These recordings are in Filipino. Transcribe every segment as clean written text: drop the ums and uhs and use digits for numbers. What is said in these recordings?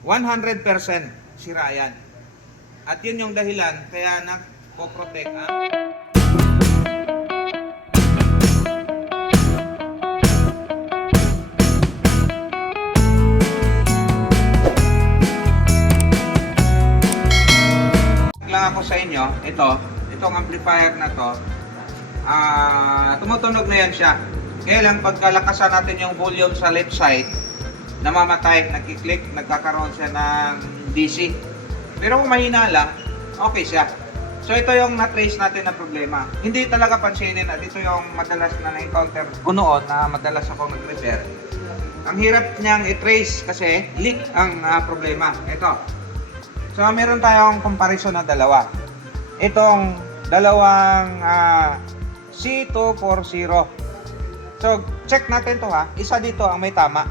100% sira yan. At yun yung dahilan kaya nagpo-protect ang lang ako sa inyo, itong amplifier na to, tumutunog na yan siya. Kaya lang pagkalakasan natin yung volume sa left side, namamatay, nagkiklik, nagkakaroon siya ng DC. Pero kung mahina lang, okay siya. So ito yung na-trace natin na problema. Hindi talaga pansinin at ito yung madalas na na-encounter ko noon na madalas akong nag-repair. Ang hirap niyang i-trace kasi leak ang problema. Ito. So meron tayong comparison na dalawa. Itong dalawang C240. So, check natin to ha. Isa dito ang may tama.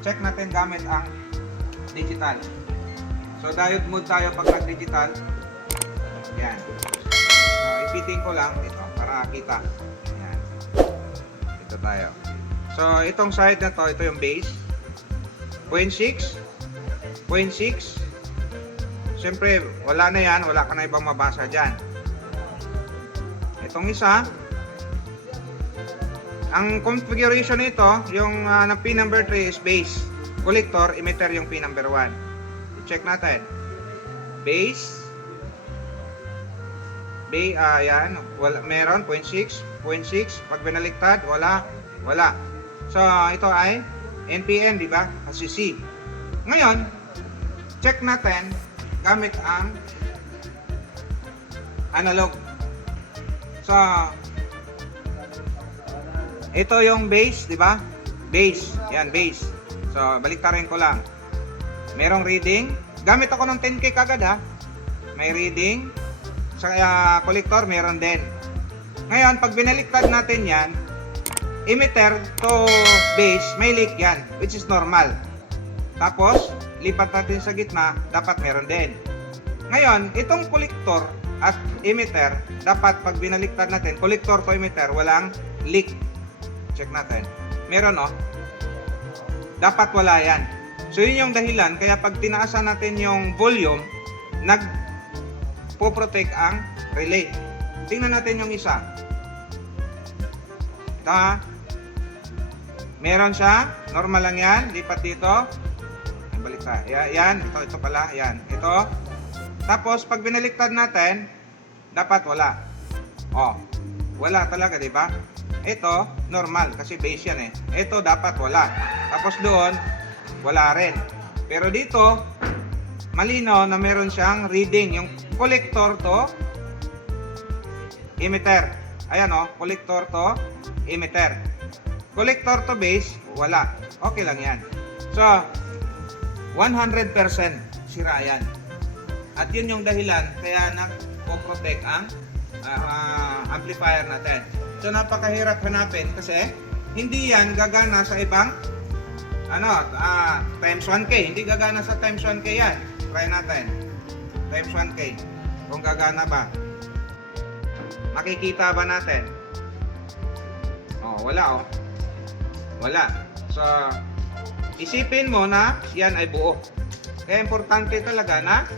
Check natin gamit ang digital. So, diode mode tayo pag nag-digital. Yan. So, ipiting ko lang ito para kita. Yan. Ito tayo. So, itong side na to, ito yung base. 0.6. 0.6. Siyempre, wala na yan. Wala ka na ibang mabasa dyan. Itong isa, ang configuration nito, yung pin number 3 is base. Collector, emitter yung pin number 1. I-check natin. Base. Yan. Wala, meron, 0.6. 0.6. Pag binaliktad, wala. Wala. So, ito ay NPN, di ba? Kasi C. Ngayon, check natin gamit ang analog. So, ito yung base, di ba? Base. Yan, base. So, baliktarin ko lang. Merong reading. Gamit ako ng 10K kagad ha. May reading. Sa collector, meron din. Ngayon, pag binaliktad natin yan, emitter to base, may leak yan, which is normal. Tapos, lipat natin sa gitna, dapat meron din. Ngayon, itong collector at emitter, dapat pag binaliktad natin, collector to emitter, walang leak. Check natin. Meron no? Dapat wala yan. So yun yung dahilan. Kaya pag tinaasan natin yung volume, nagpo-protect ang relay. Tingnan natin yung isa. Ito ha. Meron siya. Normal lang yan. Lipat dito. Balik tayo. Yan. Ito pala. Yan. Ito. Tapos pag binaliktad natin, dapat wala. Oh. Wala talaga, di ba? Ito, normal kasi base yan eh. Ito dapat wala. Tapos doon, wala rin. Pero dito, malino na meron siyang reading. Yung collector to emitter. Ayan o, collector to emitter. Collector to base, wala. Okay lang yan. So, 100% sira yan. At yun yung dahilan kaya nagpo-protect ang amplifier natin. So napakahirap hanapin kasi hindi yan gagana sa ibang times 1K. Hindi gagana sa times 1K yan. Try natin. Times 1K. Kung gagana ba. Makikita ba natin? Oh, wala oh. Wala. So isipin mo na yan ay buo. Kaya importante talaga na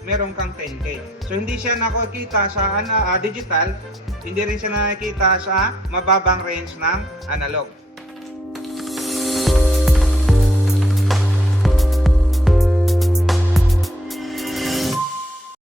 meron kang 10K. So hindi siya nakikita sa digital, hindi rin siya nakikita sa mababang range ng analog.